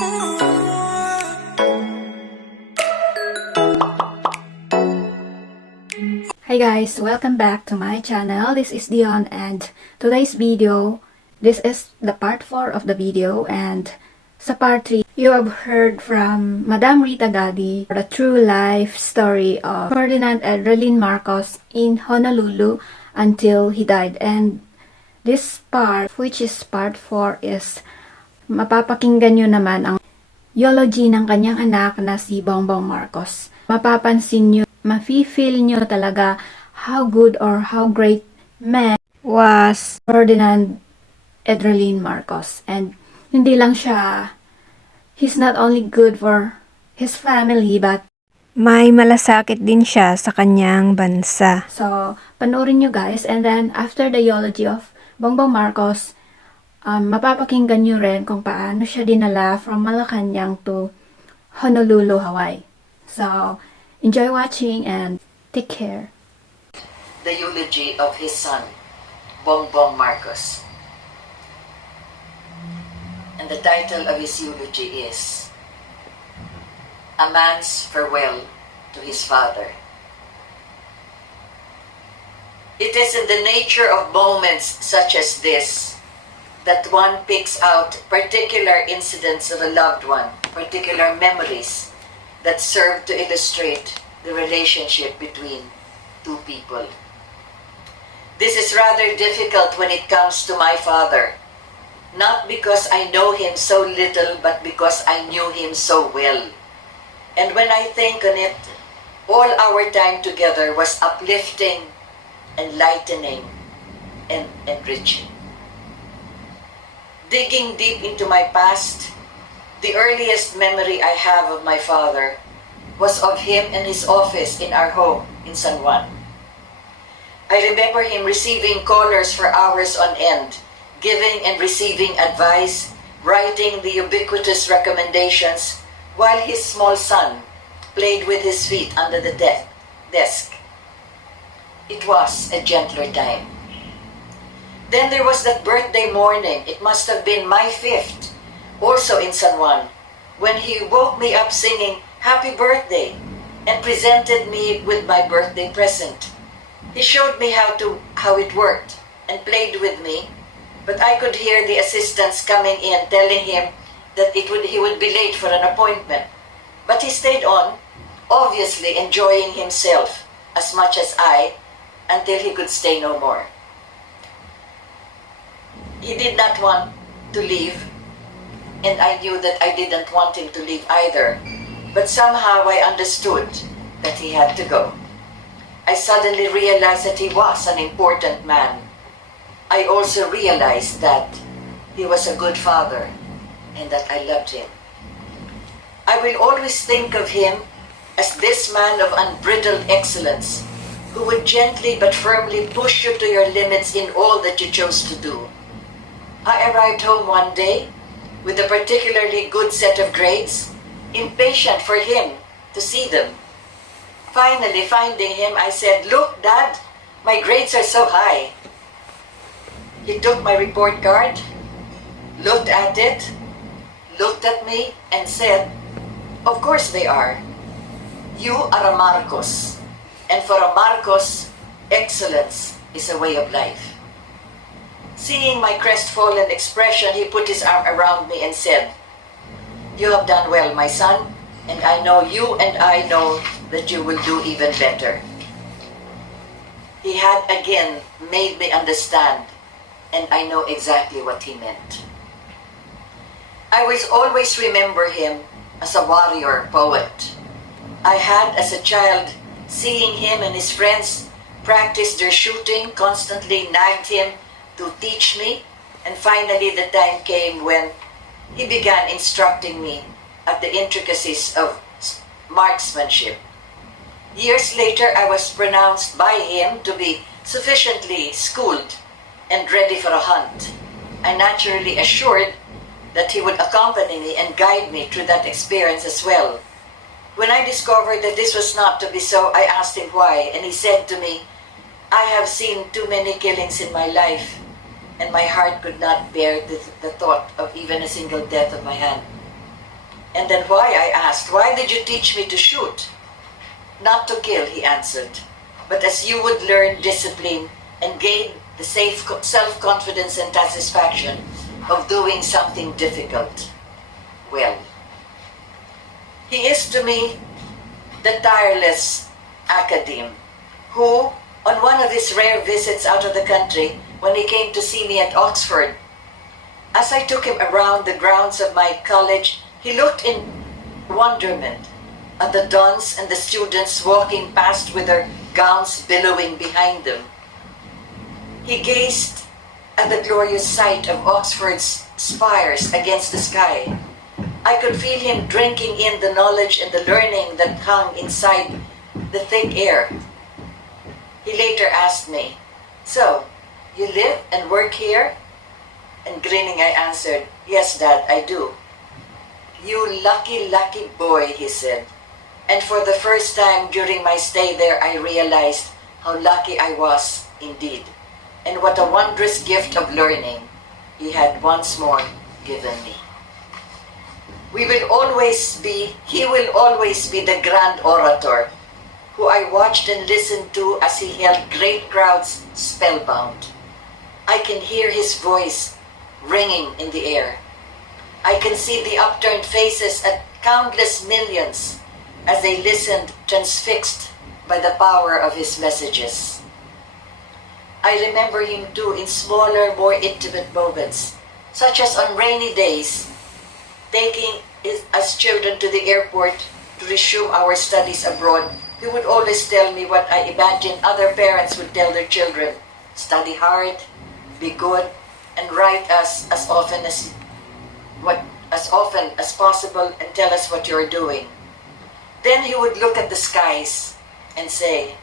Hi guys, welcome back to my channel. This is Dion, and today's video, this is the part 4 of the video, and sa part 3, you have heard from Madam Rita Gadi the true life story of Ferdinand Marcos in Honolulu until he died. And this part, which is part 4, is mapapakinggan nyo naman ang eulogy ng kanyang anak na si Bongbong Marcos. Mapapansin nyo, mafe-feel nyo talaga how good or how great man was Ferdinand Marcos. And hindi lang siya, he's not only good for his family, but may malasakit din siya sa kanyang bansa. So, panoorin nyo guys. And then, after the eulogy of Bongbong Marcos, mapapakinggan nyo rin kung paano siya dinala from Malacanang to Honolulu, Hawaii. So, enjoy watching and take care. The eulogy of his son, Bongbong Marcos. And the title of his eulogy is A Man's Farewell to His Father. It is in the nature of moments such as this that one picks out particular incidents of a loved one, particular memories that serve to illustrate the relationship between two people. This is rather difficult when it comes to my father, not because I know him so little, but because I knew him so well. And when I think on it, all our time together was uplifting, enlightening, and enriching. Digging deep into my past, the earliest memory I have of my father was of him in his office in our home in San Juan. I remember him receiving callers for hours on end, giving and receiving advice, writing the ubiquitous recommendations, while his small son played with his feet under the desk. It was a gentler time. Then there was that birthday morning, it must have been my 5th, also in San Juan, when he woke me up singing "Happy Birthday" and presented me with my birthday present. He showed me how it worked and played with me, but I could hear the assistants coming in telling him that he would be late for an appointment. But he stayed on, obviously enjoying himself as much as I, until he could stay no more. He did not want to leave, and I knew that I didn't want him to leave either, but somehow I understood that he had to go. I suddenly realized that he was an important man. I also realized that he was a good father and that I loved him. I will always think of him as this man of unbridled excellence who would gently but firmly push you to your limits in all that you chose to do. I arrived home one day with a particularly good set of grades, impatient for him to see them. Finally, finding him, I said, "Look, Dad, my grades are so high." He took my report card, looked at it, looked at me, and said, "Of course they are. You are a Marcos, and for a Marcos, excellence is a way of life." Seeing my crestfallen expression, he put his arm around me and said, "You have done well, my son, and I know you and I know that you will do even better." He had again made me understand, and I know exactly what he meant. I will always remember him as a warrior poet. I had, as a child, seeing him and his friends practice their shooting, constantly nagged him to teach me, and finally the time came when he began instructing me at the intricacies of marksmanship. Years later, I was pronounced by him to be sufficiently schooled and ready for a hunt. I naturally assured that he would accompany me and guide me through that experience as well. When I discovered that this was not to be so, I asked him why, and he said to me, "I have seen too many killings in my life, and my heart could not bear the thought of even a single death of my hand. And then why, I asked. Why did you teach me to shoot? Not to kill, he answered, but as you would learn discipline and gain the self-confidence and satisfaction of doing something difficult. Well, he is to me the tireless academe who, on one of his rare visits out of the country, when he came to see me at Oxford, as I took him around the grounds of my college, he looked in wonderment at the dons and the students walking past with their gowns billowing behind them. He gazed at the glorious sight of Oxford's spires against the sky. I could feel him drinking in the knowledge and the learning that hung inside the thick air. He later asked me, "So, you live and work here?" And grinning, I answered, "Yes, Dad, I do." "You lucky, lucky boy," he said. And for the first time during my stay there, I realized how lucky I was indeed, and what a wondrous gift of learning he had once more given me. He will always be the grand orator who I watched and listened to as he held great crowds spellbound. I can hear his voice ringing in the air. I can see the upturned faces at countless millions as they listened, transfixed by the power of his messages. I remember him too in smaller, more intimate moments, such as on rainy days, taking us children to the airport to resume our studies abroad. He would always tell me what I imagine other parents would tell their children: study hard, be good, and write us as often as possible and tell us what you're doing. Then he would look at the skies and say,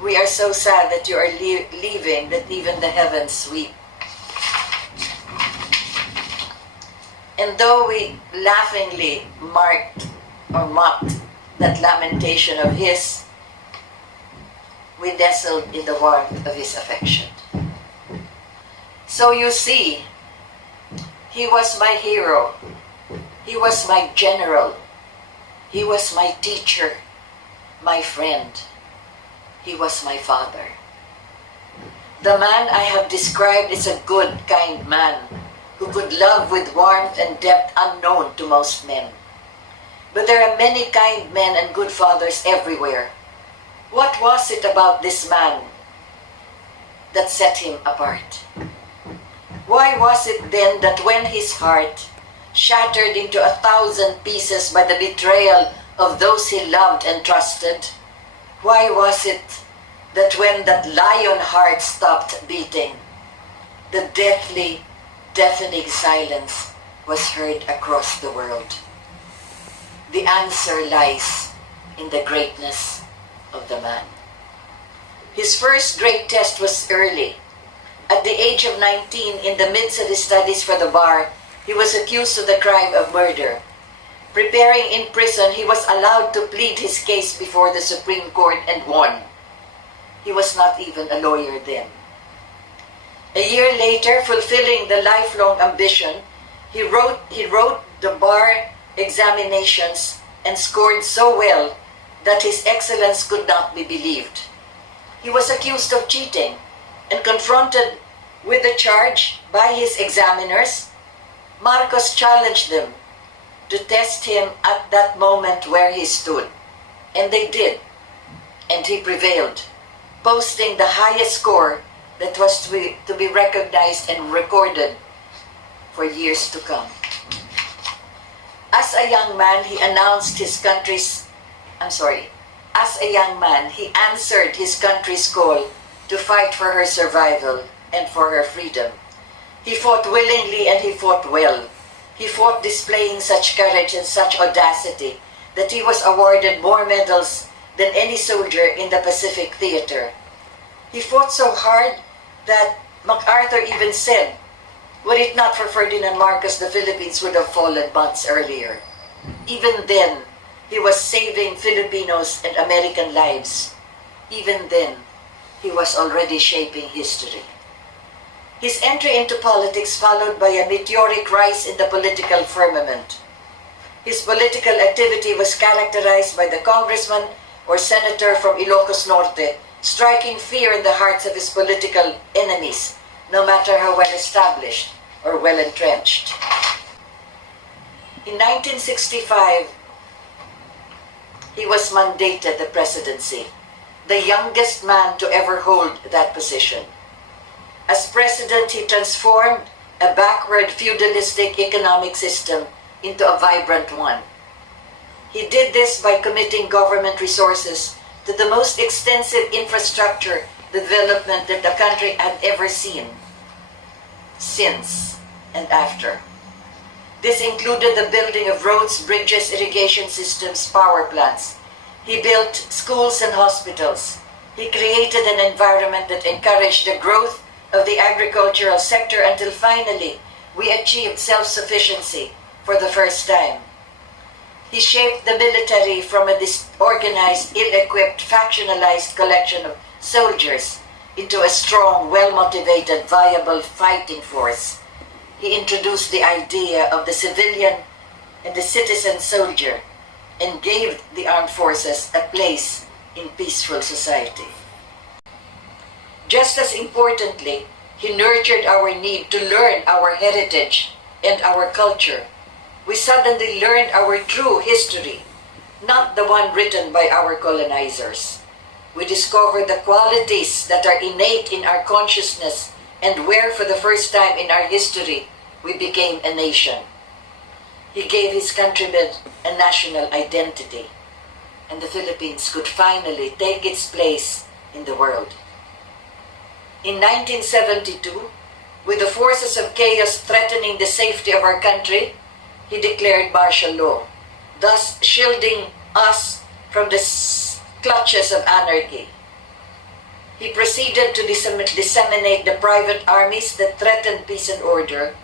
"We are so sad that you are leaving that even the heavens weep." And though we laughingly mocked that lamentation of his, we nestled in the warmth of his affection. So you see, he was my hero. He was my general. He was my teacher, my friend. He was my father. The man I have described is a good, kind man who could love with warmth and depth unknown to most men. But there are many kind men and good fathers everywhere. What was it about this man that set him apart? Why was it then that when his heart, shattered into 1,000 pieces by the betrayal of those he loved and trusted, why was it that when that lion heart stopped beating, the deathly, deafening silence was heard across the world? The answer lies in the greatness of the man. His first great test was early. At the age of 19, in the midst of his studies for the bar, he was accused of the crime of murder. Preparing in prison, he was allowed to plead his case before the Supreme Court and won. He was not even a lawyer then. A year later, fulfilling the lifelong ambition, he wrote the bar examinations and scored so well that his excellence could not be believed. He was accused of cheating and confronted with the charge by his examiners. Marcos challenged them to test him at that moment where he stood. And they did. And he prevailed, posting the highest score that was to be recognized and recorded for years to come. As a young man, he answered his country's call to fight for her survival and for her freedom. He fought willingly and he fought well. He fought displaying such courage and such audacity that he was awarded more medals than any soldier in the Pacific Theater. He fought so hard that MacArthur even said, were it not for Ferdinand Marcos, the Philippines would have fallen months earlier. Even then, he was saving Filipinos and American lives. Even then, he was already shaping history. His entry into politics followed by a meteoric rise in the political firmament. His political activity was characterized by the congressman or senator from Ilocos Norte striking fear in the hearts of his political enemies, no matter how well established or well entrenched. In 1965, he was mandated the presidency, the youngest man to ever hold that position. As president, he transformed a backward feudalistic economic system into a vibrant one. He did this by committing government resources to the most extensive infrastructure development that the country had ever seen, since and after. This included the building of roads, bridges, irrigation systems, power plants. He built schools and hospitals. He created an environment that encouraged the growth of the agricultural sector until finally we achieved self-sufficiency for the first time. He shaped the military from a disorganized, ill-equipped, factionalized collection of soldiers into a strong, well-motivated, viable fighting force. He introduced the idea of the civilian and the citizen soldier and gave the armed forces a place in peaceful society. Just as importantly, he nurtured our need to learn our heritage and our culture. We suddenly learned our true history, not the one written by our colonizers. We discovered the qualities that are innate in our consciousness and where for the first time in our history we became a nation. He gave his countrymen a national identity, and the Philippines could finally take its place in the world. In 1972, with the forces of chaos threatening the safety of our country, he declared martial law, thus shielding us from the clutches of anarchy. He proceeded to disseminate the private armies that threatened peace and order.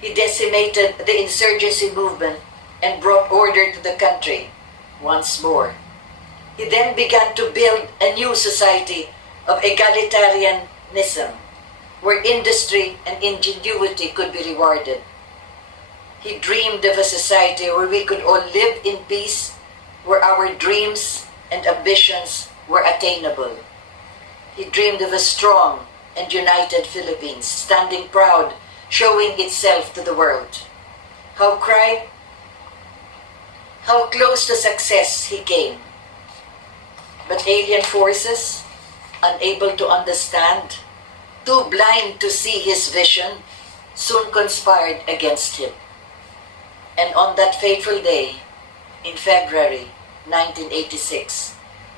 He decimated the insurgency movement and brought order to the country once more. He then began to build a new society of egalitarianism, where industry and ingenuity could be rewarded. He dreamed of a society where we could all live in peace, where our dreams and ambitions were attainable. He dreamed of a strong and united Philippines, standing proud, showing itself to the world. How close to success he came. But alien forces, unable to understand, too blind to see his vision, soon conspired against him. And on that fateful day, in February 1986,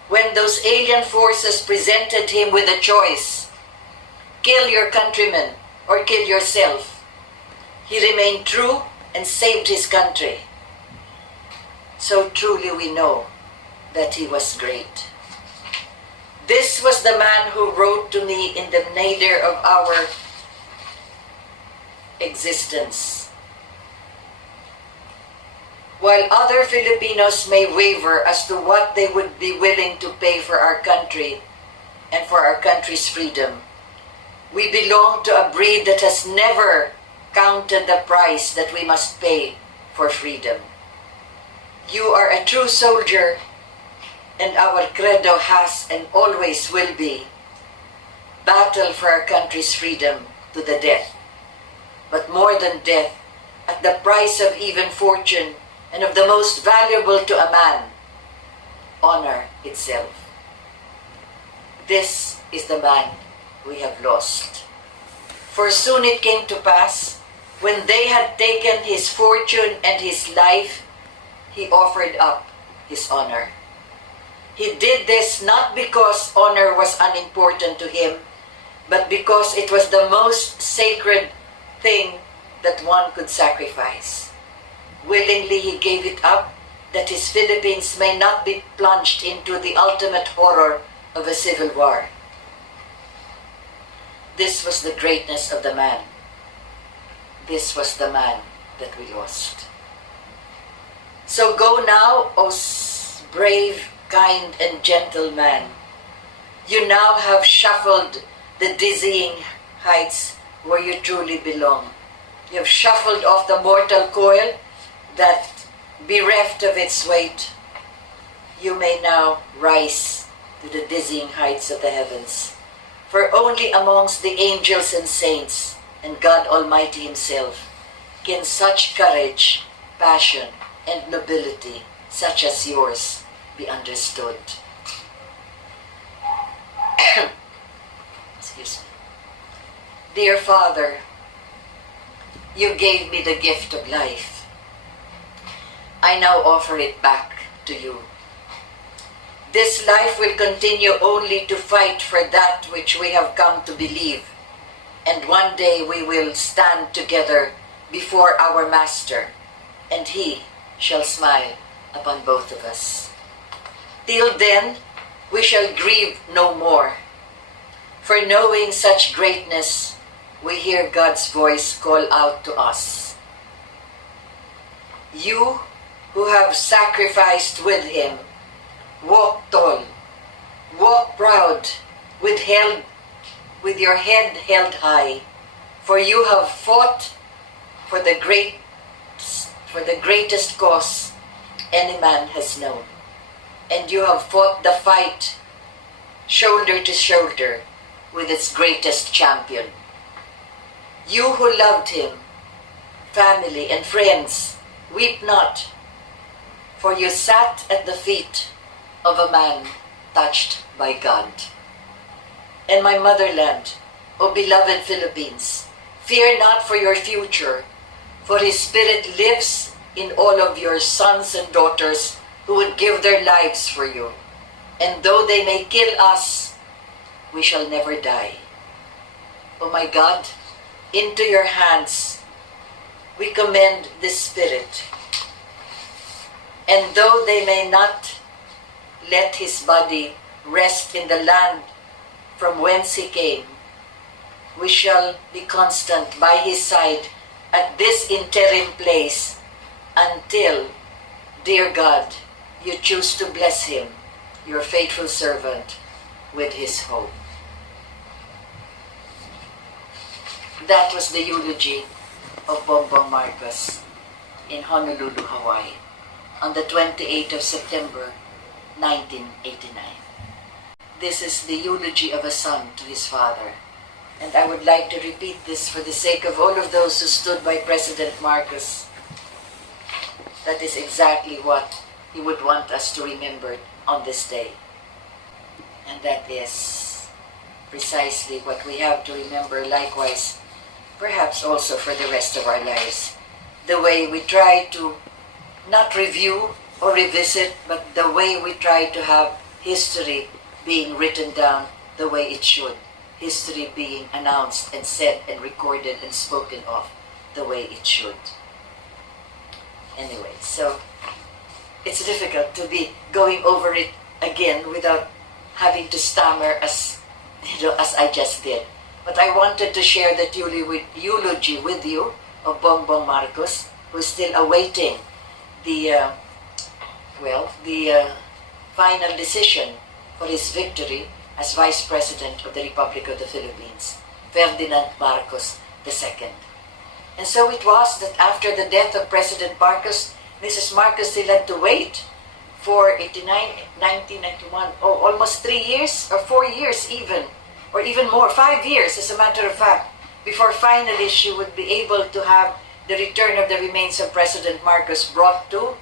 when those alien forces presented him with a choice, kill your countrymen or kill yourself, he remained true and saved his country. So truly we know that he was great. This was the man who wrote to me in the nadir of our existence. While other Filipinos may waver as to what they would be willing to pay for our country and for our country's freedom, we belong to a breed that has never counted the price that we must pay for freedom. You are a true soldier, and our credo has and always will be battle for our country's freedom to the death. But more than death, at the price of even fortune and of the most valuable to a man, honor itself. This is the man we have lost. For soon it came to pass, when they had taken his fortune and his life, he offered up his honor. He did this not because honor was unimportant to him, but because it was the most sacred thing that one could sacrifice. Willingly he gave it up, that his Philippines may not be plunged into the ultimate horror of a civil war. This was the greatness of the man. This was the man that we lost. So go now, O brave, kind, and gentle man. You now have shuffled the dizzying heights where you truly belong. You have shuffled off the mortal coil that bereft of its weight, you may now rise to the dizzying heights of the heavens. For only amongst the angels and saints and God Almighty Himself can such courage, passion, and nobility such as yours be understood. Excuse me. Dear Father, you gave me the gift of life. I now offer it back to you. This life will continue only to fight for that which we have come to believe, and one day we will stand together before our Master, and He shall smile upon both of us. Till then, we shall grieve no more, for knowing such greatness, we hear God's voice call out to us. You who have sacrificed with Him, walk tall, walk proud, with your head held high, for you have fought for the greatest cause any man has known, and you have fought the fight shoulder to shoulder with its greatest champion. You who loved him, family and friends, weep not, for you sat at the feet of a man touched by God. And my motherland, O beloved Philippines, fear not for your future, for His Spirit lives in all of your sons and daughters who would give their lives for you. And though they may kill us, we shall never die. O my God, into your hands we commend this Spirit. And though they may not let His body rest in the land from whence He came, we shall be constant by His side at this interim place until, dear God, you choose to bless him, your faithful servant, with his hope. That was the eulogy of Bongbong Marcos in Honolulu, Hawaii, on the 28th of September, 1989. This is the eulogy of a son to his father. And I would like to repeat this for the sake of all of those who stood by President Marcos. That is exactly what he would want us to remember on this day. And that is precisely what we have to remember likewise, perhaps also for the rest of our lives. The way we try to not review or revisit, but the way we try to have history being written down the way it should. History being announced and said and recorded and spoken of the way it should. Anyway, so it's difficult to be going over it again without having to stammer as I just did. But I wanted to share that eulogy with you of Bongbong Marcos, who's still awaiting the final decision for his victory as Vice President of the Republic of the Philippines, Ferdinand Marcos II. And so it was that after the death of President Marcos, Mrs. Marcos still had to wait for 1991, almost 3 years, or 4 years even, or even more, 5 years as a matter of fact, before finally she would be able to have the return of the remains of President Marcos brought to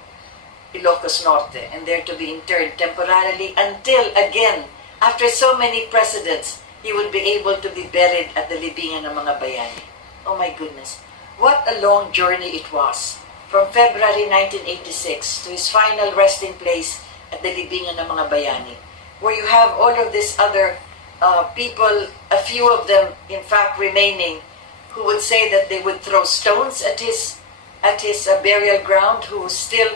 Ilocos Norte and there to be interred temporarily until again, after so many presidents, he would be able to be buried at the libingan ng mga bayani. Oh my goodness. What a long journey it was. From February 1986 to his final resting place at the libingan ng mga bayani, where you have all of these other people, a few of them in fact remaining, who would say that they would throw stones at his burial ground, who still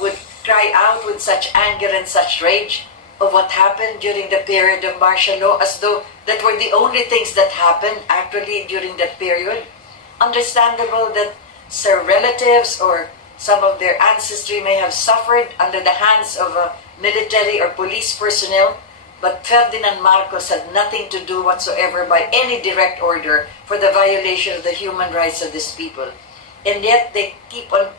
would cry out with such anger and such rage of what happened during the period of martial law, as though that were the only things that happened actually during that period. Understandable that their relatives or some of their ancestry may have suffered under the hands of military or police personnel, but Ferdinand Marcos had nothing to do whatsoever by any direct order for the violation of the human rights of these people. And yet they keep on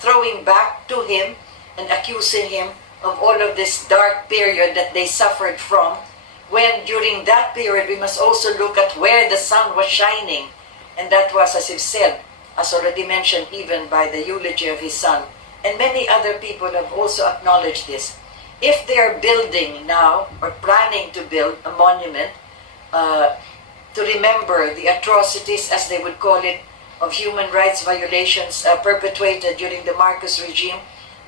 throwing back to him and accusing him of all of this dark period that they suffered from, when during that period we must also look at where the sun was shining, and that was, as you've said, as already mentioned, even by the eulogy of his son, and many other people have also acknowledged this. If they are building now, or planning to build a monument to remember the atrocities, as they would call it, of human rights violations perpetrated during the Marcos regime,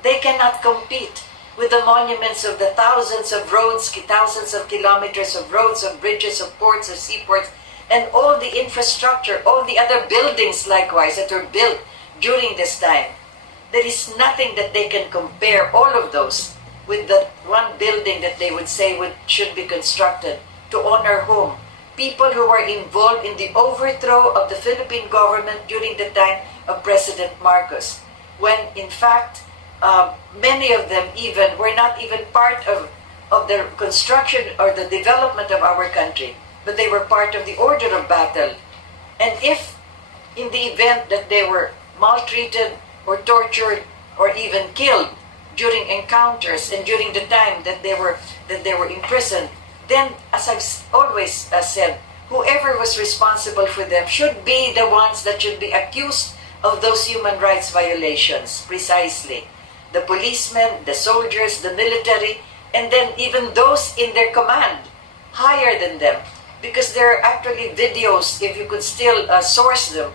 they cannot compete with the monuments of the thousands of roads, thousands of kilometers of roads, of bridges, of ports, of seaports, and all the infrastructure, all the other buildings likewise that were built during this time. There is nothing that they can compare all of those with the one building that they would say should be constructed to honor whom? People who were involved in the overthrow of the Philippine government during the time of President Marcos, when in fact many of them even were not even part of the construction or the development of our country, but they were part of the order of battle. And if in the event that they were maltreated or tortured or even killed during encounters and during the time that they were imprisoned, then, as I've always said, whoever was responsible for them should be the ones that should be accused of those human rights violations, precisely. The policemen, the soldiers, the military, and then even those in their command, higher than them. Because there are actually videos, if you could still source them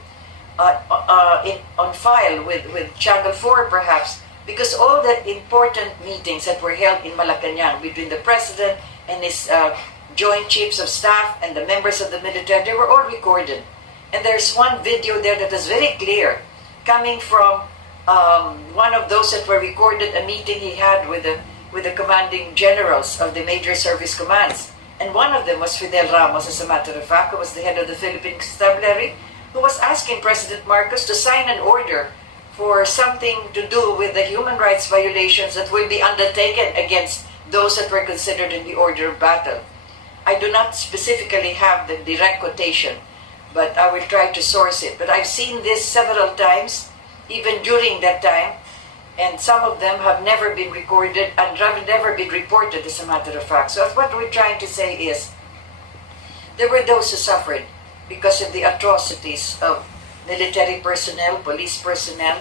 on file with Channel 4 perhaps, because all the important meetings that were held in Malacanang between the President and his Joint Chiefs of Staff and the members of the military, they were all recorded. And there's one video there that is very clear, coming from one of those that were recorded, a meeting he had with the commanding generals of the major service commands. And one of them was Fidel Ramos, as a matter of fact, who was the head of the Philippine Constabulary, who was asking President Marcos to sign an order for something to do with the human rights violations that will be undertaken against those that were considered in the order of battle. I do not specifically have the direct quotation, but I will try to source it. But I've seen this several times, even during that time, and some of them have never been recorded and have never been reported, as a matter of fact. So what we're trying to say is, there were those who suffered because of the atrocities of military personnel, police personnel,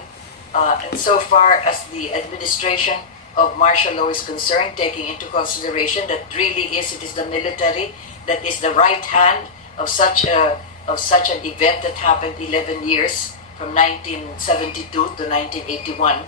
and so far as the administration of martial law is concerned, taking into consideration that really it is the military that is the right hand of such an event that happened 11 years from 1972 to 1981.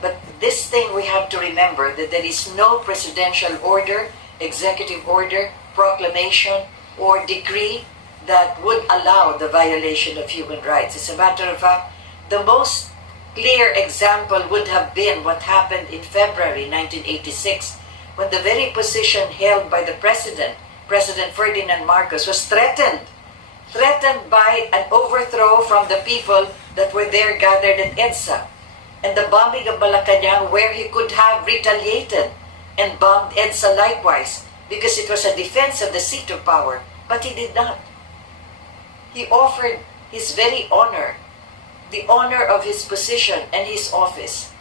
But this thing we have to remember, that there is no presidential order, executive order, proclamation, or decree that would allow the violation of human rights. As a matter of fact, the most clear example would have been what happened in February 1986, when the very position held by the President Ferdinand Marcos, was threatened by an overthrow from the people that were there gathered in EDSA, and the bombing of Malacanang, where he could have retaliated and bombed EDSA likewise, because it was a defense of the seat of power. But he did not. He offered his very honor, the honor of his position and his office,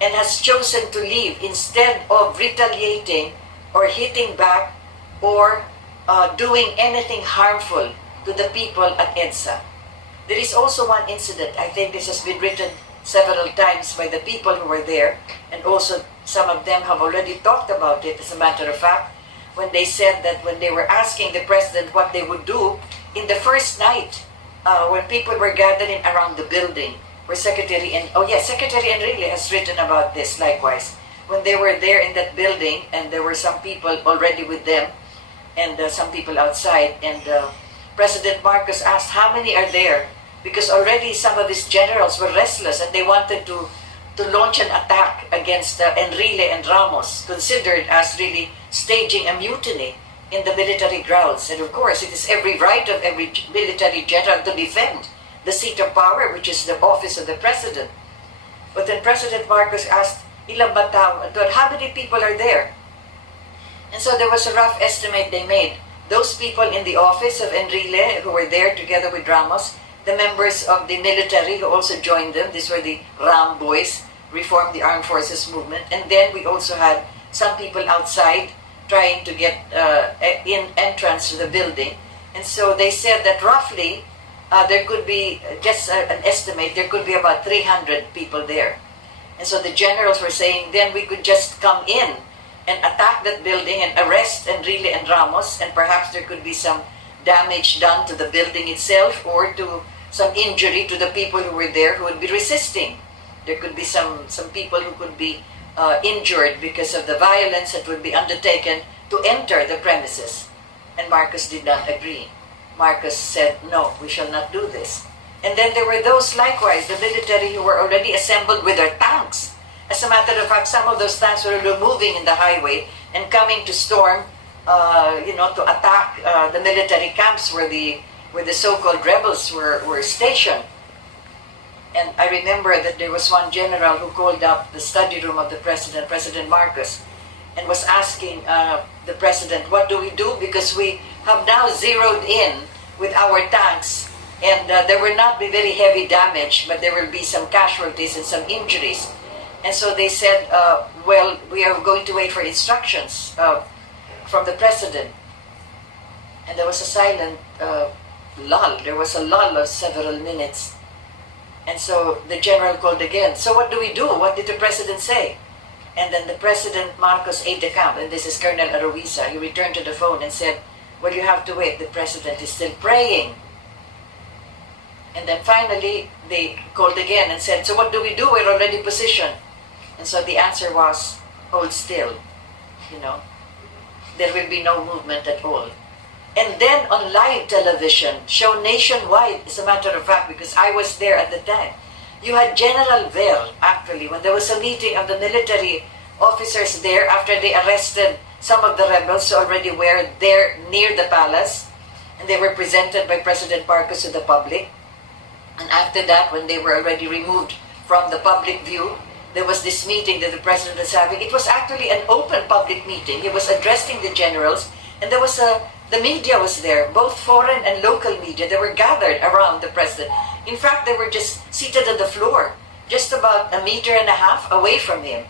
and has chosen to leave instead of retaliating or hitting back or doing anything harmful to the people at EDSA. There is also one incident, I think this has been written several times by the people who were there, and also some of them have already talked about it, as a matter of fact, when they said that when they were asking the President what they would do in the first night, when people were gathering around the building, where Secretary Enrile has written about this likewise. When they were there in that building, and there were some people already with them, and some people outside, and President Marcos asked, how many are there? Because already some of his generals were restless, and they wanted to launch an attack against Enrile and Ramos, considered as really staging a mutiny in the military grounds. And of course, it is every right of every military general to defend the seat of power, which is the office of the President. But then President Marcos asked, ilang ba tao? How many people are there? And so there was a rough estimate they made. Those people in the office of Enrile, who were there together with Ramos, the members of the military who also joined them, these were the Ram boys, reform the armed forces movement. And then we also had some people outside trying to get in entrance to the building. And so they said that roughly there could be, just an estimate, there could be about 300 people there. And so the generals were saying, then we could just come in and attack that building and arrest Enrile and Ramos, and perhaps there could be some damage done to the building itself or to some injury to the people who were there who would be resisting. There could be some people who could be injured because of the violence that would be undertaken to enter the premises. And Marcos did not agree. Marcos said, no, we shall not do this. And then there were those likewise, the military who were already assembled with their tanks. As a matter of fact, some of those tanks were moving in the highway and coming to storm, to attack the military camps where the so-called rebels were stationed. And I remember that there was one general who called up the study room of the president, President Marcos, and was asking the president, what do we do? Because we have now zeroed in with our tanks, and there will not be very heavy damage, but there will be some casualties and some injuries. And so they said, well, we are going to wait for instructions from the president. And there was a silent lull. There was a lull of several minutes. And so the general called again. So what do we do? What did the president say? And then the President Marcos aide-de-camp, and this is Colonel Aroisa, he returned to the phone and said, well, you have to wait. The president is still praying. And then finally, they called again and said, so what do we do? We're already positioned. And so the answer was, hold still. There will be no movement at all. And then on live television, shown nationwide, as a matter of fact, because I was there at the time, you had General Ver, actually, when there was a meeting of the military officers there after they arrested some of the rebels who already were there near the palace, and they were presented by President Marcos to the public. And after that, when they were already removed from the public view, there was this meeting that the president was having. It was actually an open public meeting. He was addressing the generals, and there was the media was there, both foreign and local media. They were gathered around the president. In fact, they were just seated on the floor, just about 1.5 meters away from him.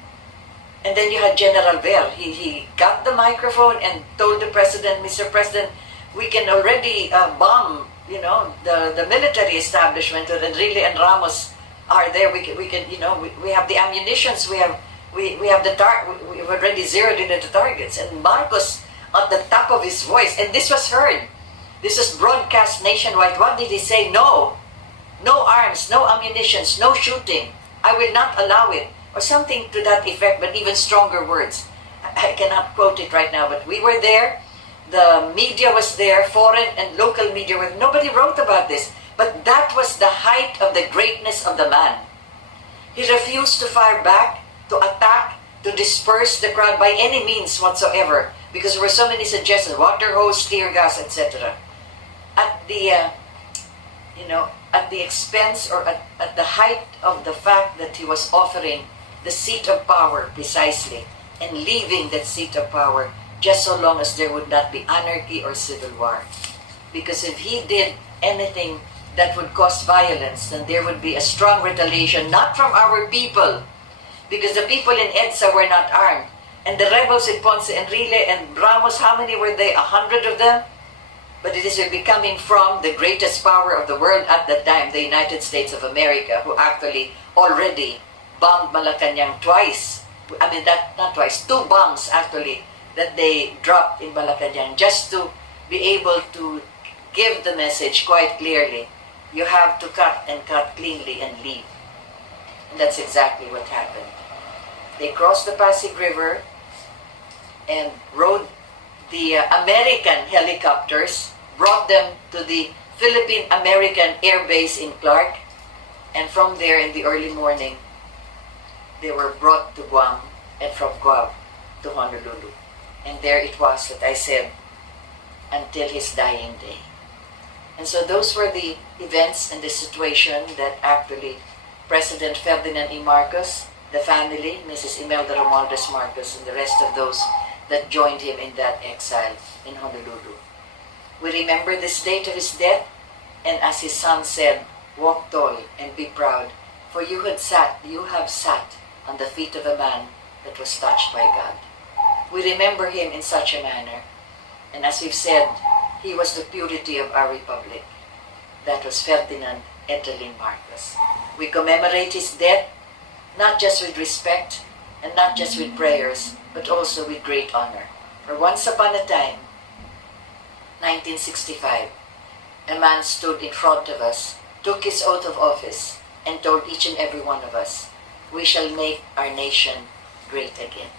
And then you had General Ver. He got the microphone and told the president, Mr. President, we can already bomb, the military establishment, and Enrile and Ramos are there. We have the ammunitions. We have we've already zeroed in the targets. And Marcos, at the top of his voice, and this was heard. This was broadcast nationwide. What did he say? No arms, no ammunitions, no shooting. I will not allow it, or something to that effect, but even stronger words. I cannot quote it right now, but we were there. The media was there, foreign and local media were. Nobody wrote about this, but that was the height of the greatness of the man. He refused to fire back, to attack, to disperse the crowd by any means whatsoever, because there were so many suggestions: water hose, tear gas, etc. At the expense, or at the height of the fact that he was offering the seat of power precisely and leaving that seat of power just so long as there would not be anarchy or civil war. Because if he did anything that would cause violence, then there would be a strong retaliation, not from our people, because the people in EDSA were not armed. And the rebels in Ponce, Enrile, and Ramos, how many were they? 100 of them? But it is coming from the greatest power of the world at that time, the United States of America, who actually already bombed Malacanang twice. I mean, not twice, 2 bombs actually that they dropped in Malacanang, just to be able to give the message quite clearly. You have to cut, and cut cleanly, and leave. And that's exactly what happened. They crossed the Pasig River and rode the American helicopters, brought them to the Philippine-American Air Base in Clark, and from there in the early morning, they were brought to Guam, and from Guam to Honolulu. And there it was that I said, until his dying day. And so those were the events and the situation that actually President Ferdinand E. Marcos, the family, Mrs. Imelda Romualdez Marcos, and the rest of those that joined him in that exile in Honolulu. We remember this date of his death, and as his son said, walk tall and be proud, for you have sat on the feet of a man that was touched by God. We remember him in such a manner, and as we've said, he was the purity of our republic. That was Ferdinand Marcos. We commemorate his death not just with respect and not just with prayers, but also with great honor. For once upon a time, 1965, a man stood in front of us, took his oath of office, and told each and every one of us, we shall make our nation great again.